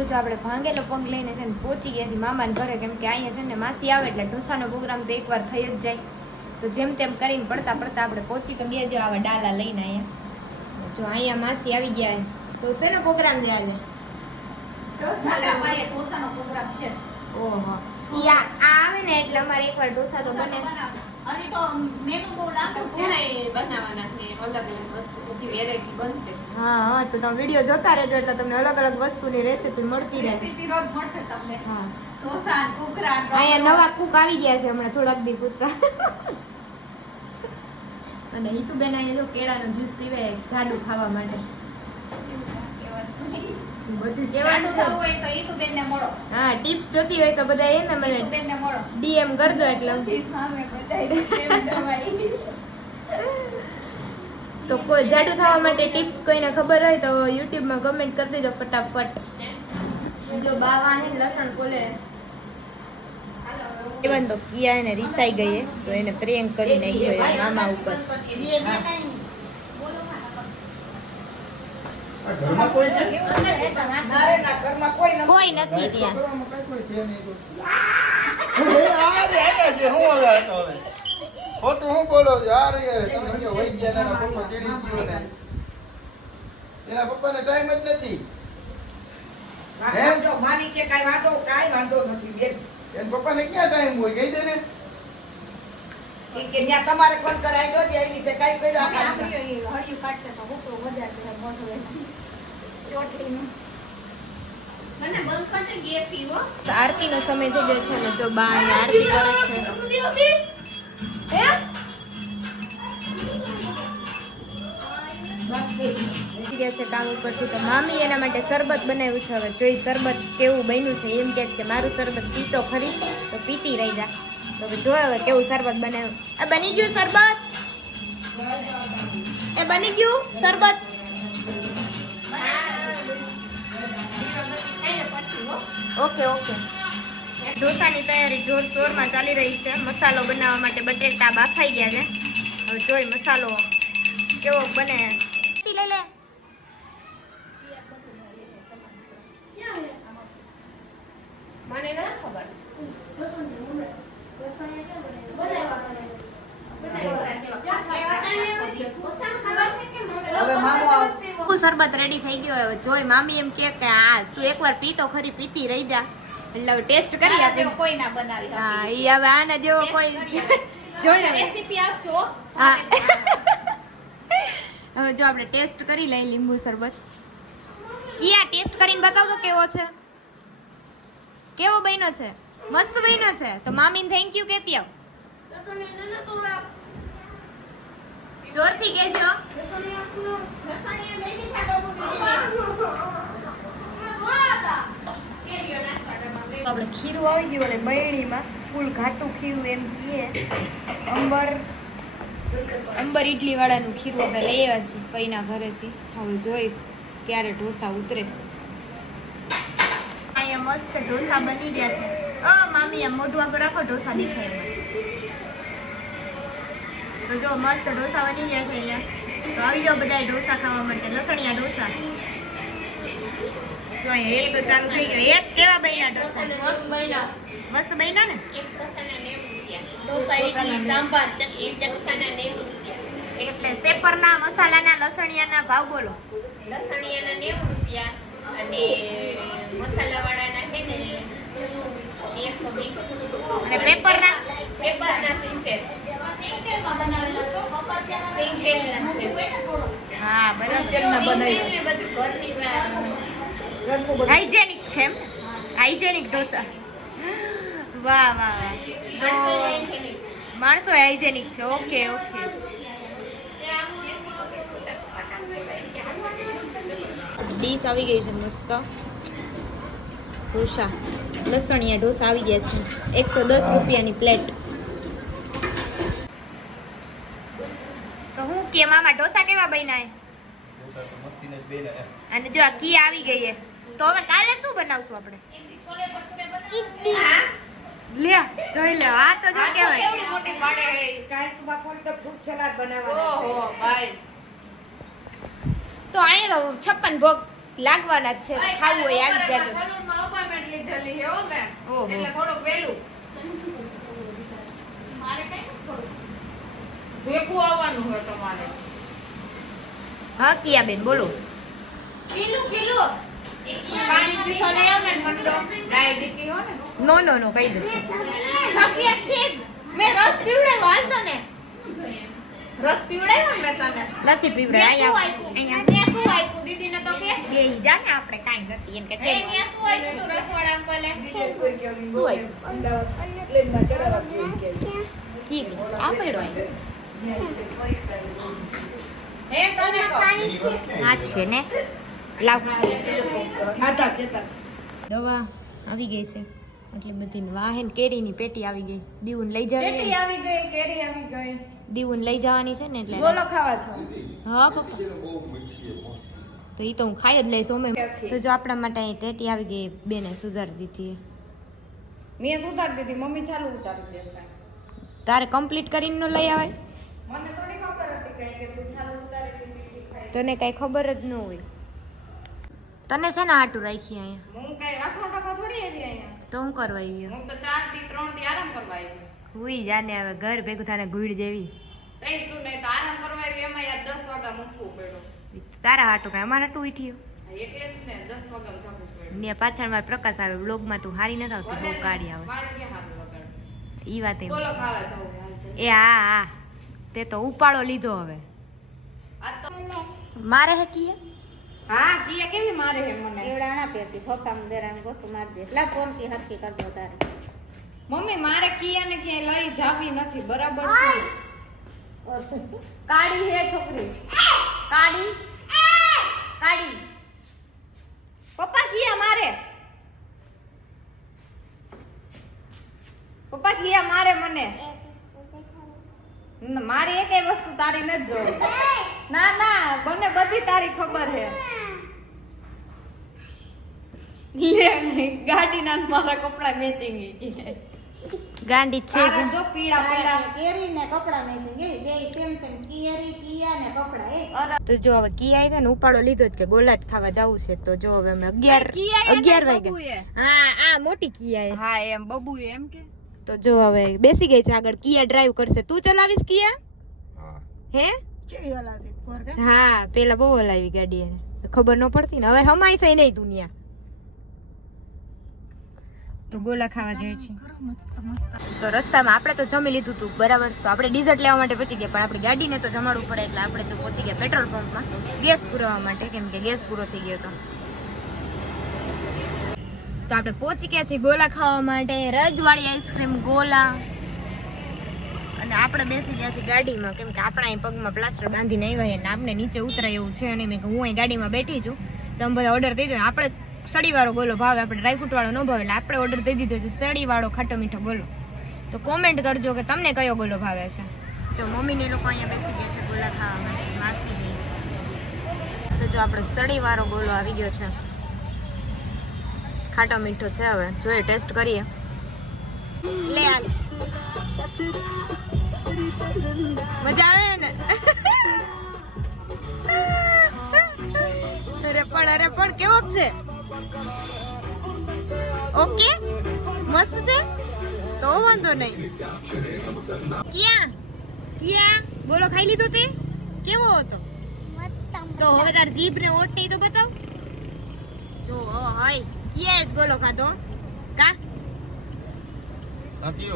તો જો આપણે ભાંગેલો પગ લઈને છે ને પહોંચી ગયા છીએ મામાને ઘરે કેમ કે અહીંયા છે ને માસી આવે એટલે ઢોસાનો પ્રોગ્રામ તો એકવાર થઈ જ જાય. તો જેમ તેમ કરીને પડતા પડતા આપણે પહોંચી તો ગયા જો આવા ડાલા લઈને અહીંયા. જો અહીંયા માસી આવી ગયા તો શેનો પ્રોગ્રામ છે આજે? ઢોસાનો પ્રોગ્રામ છે. ઓહો. આ આવે ને એટલે અમારે એકવાર ઢોસા તો બને. હજી તો મેનુ બહુ લાંબુ છે. બનાવવાના છે અલગ અલગ વસ્તુ બધી વેરાયટી બનશે. હા હા તો તમે વિડિયો જોતા રહેજો એટલે તમને અલગ અલગ વસ્તુની રેસીપી મળતી રહેશે. રેસીપી રોજ મળશે તમને. હા. ઢોસા ને અહીંયા નવા કુક આવી ગયા છે હમણાં થોડાક દી પૂછતા અને હિતુબેન અહીંયા જો કેળાનો જ્યુસ પીવે જાડુ ખાવા માટે બધું જાડું કેવાનું થવું હોય તો ઈતુબેન ને મળો હા ટીપ જોતી હોય તો બધા એને મને ઈતુબેન ને મળો. એટલે તો કોઈ જાડુ થવા માટે ટિપ્સ કોઈને ખબર હોય તો યુટ્યુબમાં કમેન્ટ કરી દેજો ફટાફટ. જો બાવા ને લસણ બોલે ઇવન તો કિયા એને રીસાઈ ગઈ તો એને પ્રેમ કરી નાખ્યો મામા ઉપર. કોઈ નથી ત્યાં. ખોટું હું બોલો છો? આ તમે વહી ગયા એના પપ્પા ચડી ગયો ને. એના પપ્પાને time જ નથી. એમ? માની કે કાઈ વાંધો કાઈ વાંધો નથી બેન એના પપ્પાને ક્યાં time હોય? કહી દે ને. કે ત્યાં તમારે ફોન કરાય દો આવી રીતે કાંઈ કર્યું આપણે કાઢશે તો હુકડું વધારે મોઢું. ચોટલીનું. આરતી. આરતીનો સમય થઈ ગયો છે ને જો બા આરતી કરે છે મામી એના માટે શરબત બનાવ્યું છે હવે જોઈ શરબત કેવું બન્યું છે એમ કે કે મારું શરબત પીતો ખરી તો પીતી રહી જા તો હવે જોયો હવે કેવું શરબત બનાવ્યું આ બની ગયું શરબત એ બની ગયું શરબત. Okay okay. ઢોસાની તૈયારી જોરશોરમાં ચાલી રહી છે. મસાલો બનાવવા માટે બટેટા બાફાઈ ગયા છે. હવે જોઈ મસાલો કેવો બને. લઈ લે. મને ના ખબર. આખું શરબત રેડી થઈ ગયો હવે. જોઈ મામી એમ કે કે આ તું એકવાર પી તો ખરી પીતી રહી જા. એટલે હવે ટેસ્ટ કરી આપે. કોઈ ના બનાવી હા ઈ હવે આના જેવો કોઈ જોઈ લે રેસીપી આપજો. હા. હવે જો આપણે ટેસ્ટ કરી લઈ લીંબુ શરબત. કિયા ટેસ્ટ કરીને બતાવ તો કેવો છે. કેવો બન્યો છે? મસ્ત બન્યો છે. તો મામીને થેન્ક યુ કહેતી આવ. જોરથી કહેજો. આપણે ખીરું આવી ગયું અને બૈણીમાં ફૂલ ઘાટું ખીરું એમ કહીએ. અંબર અંબર ઇડલી વાળાનું ખીરું આપણે લઈ આવ્યા છીએ કઈના ઘરેથી. હવે જોઈ ક્યારે ઢોસા ઉતરે. અહીંયા મસ્ત ઢોસા બની ગયા છે. અ, મામી આ મોઢું આગળ રાખો, ઢોસા દેખાય. તો જો મસ્ત ઢોસા બની ગયા છે અહીંયા. તો આવી જાઓ બધા ઢોસા ખાવા માટે. લસણિયા ઢોસા. એક તો ચાલુ થઈ ગયો. એક કેવા બન્યા ઢોસા? મસ્ત બન્યા. ને? એટલે પેપરના મસાલાના લસણિયાના ભાવ બોલો. લસણિયાના નેવું રૂપિયા અને મસાલાવાળાના છે ને એકસો વીસ. અને પેપરના પેપરના સિત્તેર બનાવેલા છો હા બરાબર બધું ઘરની વા- હાઇજેનિક છે એમ? હાઇજેનિક ઢોસા. વાહ વાહ તો. માણસો હાઇજેનિક છે. Okay okay. ડીશ આવી ગઈ છે મસ્ત. ઢોસા. લસણિયા ઢોસા આવી ગયા છે. એકસો દસ રૂપિયાની પ્લેટ તો હું કે મામા ઢોસા કેવા બન્યા ઢોસા તો મસ્તીને જ બેને એમ. અને જો આ કી આવી ગઈ છે તો હવે કાલે શું બનાવશું આપણે લે જોઈ લે આ તો જો કેવાય કેવડી મોટી પાડે હે કાંઈ તું બાપુ તો ફ્રૂટ સલાડ બનાવવાના છે ઓહો ભાઈ તો અહીંયા તો છપ્પન ભોગ લાગવાના જ છે તો ખાવું હોય આવી જાય સલૂનમાં appointment લીધેલી છે હો મેં. ઓહો. એટલે થોડુંક વહેલું. મારે કઈ નથી કરવું. આવવાનું હોય તમારે. હા કિયા બેન બોલો. પીલું પીલું. પાણી ને ને. નો નો નો કહી દો છે. મેં રસ પીવડાવ્યો હાલ તને. રસ પીવડાવ્યો ને તને. નથી પીવડાય અહીંયા અહીંયા. ત્યાં શું આપ્યું? દીદીને તો કે. બે જાને આપણે કાંઈ નથી. એમ કે કે ત્યાં શું આપ્યું તું? રસવાડા અંકલે? શું આવ્યું? અમદાવાદ પ્લેનમાં ચડાવવા કે કી આ પડ્યો. આ છે ને? લાવ. દવા આવી ગઈ છે. એટલી બધી વાહન કેરીની પેટી આવી ગઈ. દીવું લઈ જવાની આવી ગઈ કેરી આવી ગઈ. દીવું લઈ જવાની છે ને એટલે ગોલો ખાવા છો? હા પપ્પા. તો એ તો હું ખાઈ જ લઈશ અમે તો જો આપણા માટે અહીં ટેટી આવી ગઈ બેને સુધારી દીધી. મેં સુધારી દીધી મમ્મી ચાલુ ઉતારી દેશે. તારે કમ્પ્લીટ કરીને ન લઈ આવે? મને થોડી ખબર હતી કઈ કે તું ઉતારી દીધી ખાઈ તને કઈ ખબર જ ન હોય. તને છે ને આટું રાખી અહીંયા? હું કઈ આસો ટકો થોડી આવી અહીંયા? તો હું કરવા આવી હું તો ચારથી ત્રણથી આરામ કરવા આવી હુઈ જાને હવે ઘર ભેગું થાને ગુડ જેવી. તઈસ તું નહીં તો આરામ કરવા આવી એમાં યાર દસ વાગા મૂકવું પડ્યું. તારા હાટું કાંઈ અમારા હાટું ઉઠ્યું ને પાછળ મારે પ્રકાશ આવે બ્લોગમાં તું હારી નથી આવતી બહુ કાઢી આવે. ઈ વાત. એ હા હા. તે તો ઉપાડો લીધો હવે. મારે હે કીએ? હા કીએ કેવી મારે હે મને? એવડા ના પેતી ફોફા દેરાને ગોતું માર દે. એટલા ફોનથી હરકી કર દો તારે. મમ્મી મારે કીએ ને કે લઈ જાવી નથી બરાબર કાળી હે છોકરી. કાળી? કાળી. પપ્પા કીએ મારે? પપ્પા કીએ મારે મને? મારી એકેય વસ્તુ તારી નથી જોઈ ના ના મને બધી તારી ખબર હે લે ગાડીના ને મારા કપડા મેચિંગ ગાંડી છે જો. પીળા પીળા. કેરી ને કપડા મેચિંગ એ બે સેમ સેમ કેરી કિયા ને કપડા એ તો જો હવે કિયા છે ને ઉપાડો લીધો જ કે ગોલા જ ખાવા જવું છે તો જો હવે અમે અગિયાર કિયા એ અગિયાર ને વાગ્યા હા આ મોટી કિયા હા એમ બબુ એમ કે. તો જો હવે બેસી ગઈ છે આગળ. કિયા ડ્રાઈવ કરશે. તું ચલાવીશ કિયા? હે. હા? પેલા બહુ હલાવી ગાડી એને. ખબર ન પડતી ને. હવે હમાય છે નહીં દુનિયા. તો ગોલા ખાવા જાય છે તો રસ્તામાં આપણે તો જમી લીધું હતું બરાબર. તો આપણે ડીઝલ લેવા માટે પહોંચી ગયા. પણ આપણી ગાડીને તો જમાડવું પડે એટલે આપણે તો પહોંચી ગયા પેટ્રોલ પંપમાં ગેસ પુરાવા માટે. કેમ કે ગેસ પૂરો થઈ ગયો હતો તો આપણે પહોંચી ગયા છીએ ગોલા ખાવા માટે. રજવાળી આઈસ્ક્રીમ, ગોલા. અને આપણે બેસી ગયા છીએ ગાડીમાં. કેમ કે આપણા પગમાં પ્લાસ્ટર બાંધીને આવ્યા અને આપણે નીચે ઉતરાય એવું છે અને મેં હું અહીં ગાડીમાં બેઠી છું. તમે બધા ઓર્ડર દઈ દો આપણે સડીવાળો ગોલો ભાવે, આપણે ડ્રાયફ્રૂટવાળો ન ભાવે, એટલે આપણે ઓર્ડર દઈ દીધો છે સડીવાળો ખાટો મીઠો ગોલો. તો કોમેન્ટ કરજો કે તમને કયો ગોલો ભાવે છે. જો મમ્મીને લોકો અહીંયા બેસી ગયા છે ગોલા ખાવા માટે. માસી તો જો આપણે સડીવાળો ગોલો આવી ગયો છે. ખાટો મીઠો છે હવે. જોઈએ ટેસ્ટ કરીએ. લે હાલ. મજા આવે ને? અરે પણ અરે પણ કેવો છે? ઓકે? મસ્ત છે? તો વાંધો નહીં. ક્યાં? ક્યાં? બોલો ખાઈ લીધું તે? કેવો હતો? તો હવે તાર જીભ ને ઓટ નહીં તો બતાવ. જો હાય. જ ગોલો ખાધો? કા? નથી